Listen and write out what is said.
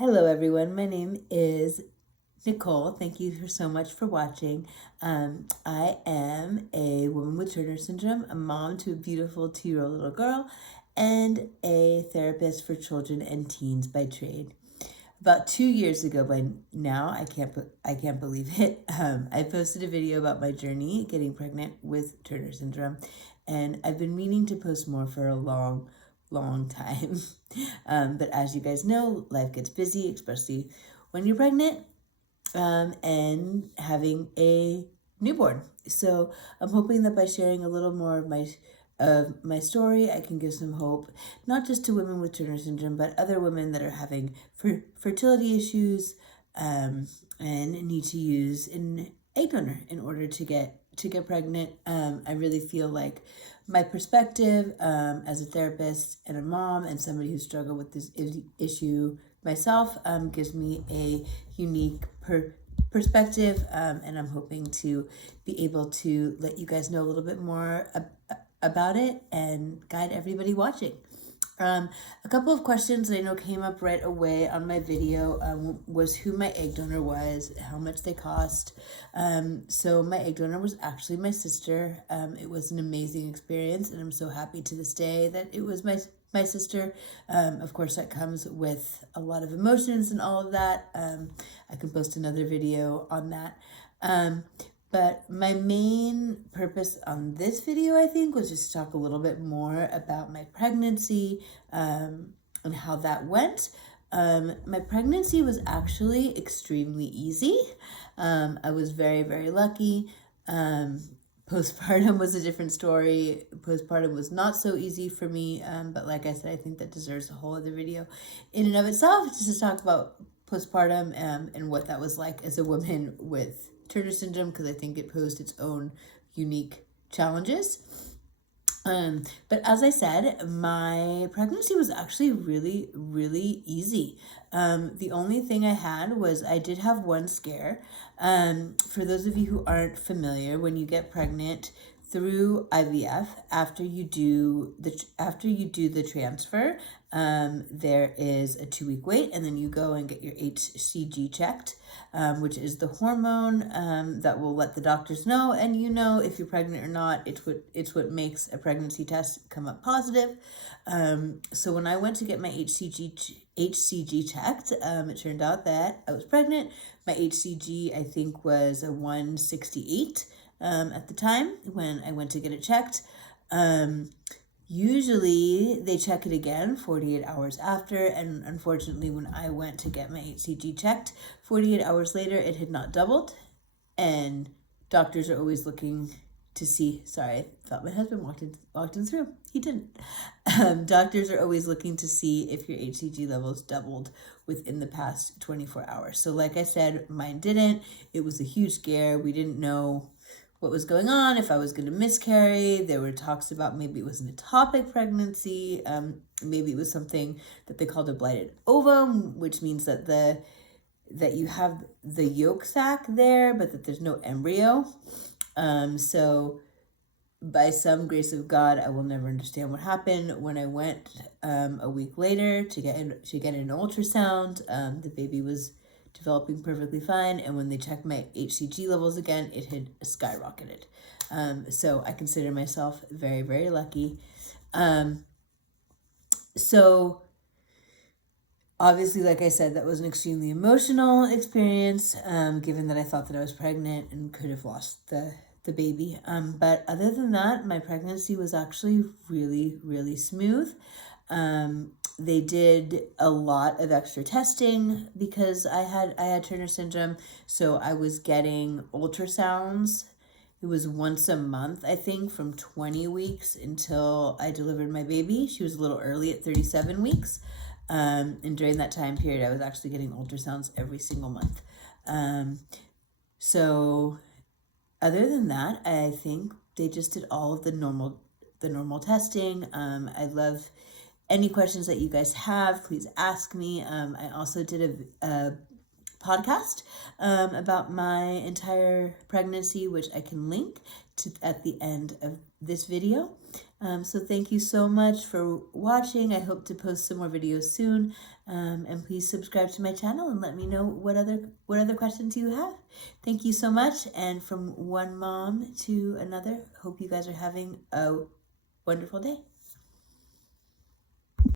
Hello everyone, my name is Nicole. Thank you so much for watching. I am a woman with Turner syndrome, a mom to a beautiful 2-year-old little girl, and a therapist for children and teens by trade. About 2 years ago by now, I can't believe it, I posted a video about my journey getting pregnant with Turner syndrome, and I've been meaning to post more for a long time. But as you guys know, life gets busy, especially when you're pregnant and having a newborn. So I'm hoping that by sharing a little more of my story, I can give some hope, not just to women with Turner syndrome, but other women that are having fertility issues and need to use an egg donor in order to get pregnant. I really feel like my perspective as a therapist and a mom and somebody who struggled with this issue myself gives me a unique perspective, and I'm hoping to be able to let you guys know a little bit more about it and guide everybody watching. A couple of questions that I know came up right away on my video was who my egg donor was, how much they cost. So my egg donor was actually my sister. It was an amazing experience, and I'm so happy to this day that it was my sister. Of course, that comes with a lot of emotions and all of that. I can post another video on that. But my main purpose on this video, I think, was just to talk a little bit more about my pregnancy and how that went. My pregnancy was actually extremely easy. I was very, very lucky. Postpartum was a different story. Postpartum was not so easy for me, but like I said, I think that deserves a whole other video in and of itself, just to talk about postpartum and what that was like as a woman with Turner syndrome, because I think it posed its own unique challenges. But as I said, my pregnancy was actually really, really easy. The only thing I had was I did have one scare. For those of you who aren't familiar, when you get pregnant through IVF, after you do the transfer, there is a 2-week wait, and then you go and get your HCG checked, which is the hormone that will let the doctors know, and if you're pregnant or not. It's what makes a pregnancy test come up positive. So when I went to get my HCG checked, it turned out that I was pregnant. My HCG, I think, was a 168 at the time when I went to get it checked. Usually they check it again 48 hours after, and unfortunately when I went to get my HCG checked 48 hours later, it had not doubled, and doctors are always looking to see, sorry, I thought my husband walked in through. He didn't. Doctors are always looking to see if your HCG levels doubled within the past 24 hours. So like I said, mine didn't. It was a huge scare. We didn't know what was going on, if I was going to miscarry. There were talks about maybe it was an ectopic pregnancy. Maybe it was something that they called a blighted ovum, which means that you have the yolk sac there, but that there's no embryo. So by some grace of God, I will never understand what happened. When I went a week later to get an ultrasound, the baby was developing perfectly fine, and when they checked my HCG levels again, it had skyrocketed. So I consider myself very, very lucky. So obviously, like I said, that was an extremely emotional experience, given that I thought that I was pregnant and could have lost the baby. But other than that, my pregnancy was actually really, really smooth. They did a lot of extra testing because I had Turner syndrome, so I was getting ultrasounds. It was once a month, I think, from 20 weeks until I delivered my baby. She was a little early at 37 weeks. And during that time period, I was actually getting ultrasounds every single month. So other than that, I think they just did all of the normal testing. I love any questions that you guys have, please ask me. I also did a podcast about my entire pregnancy, which I can link to at the end of this video. So thank you so much for watching. I hope to post some more videos soon. And please subscribe to my channel and let me know what other questions you have. Thank you so much. And from one mom to another, hope you guys are having a wonderful day.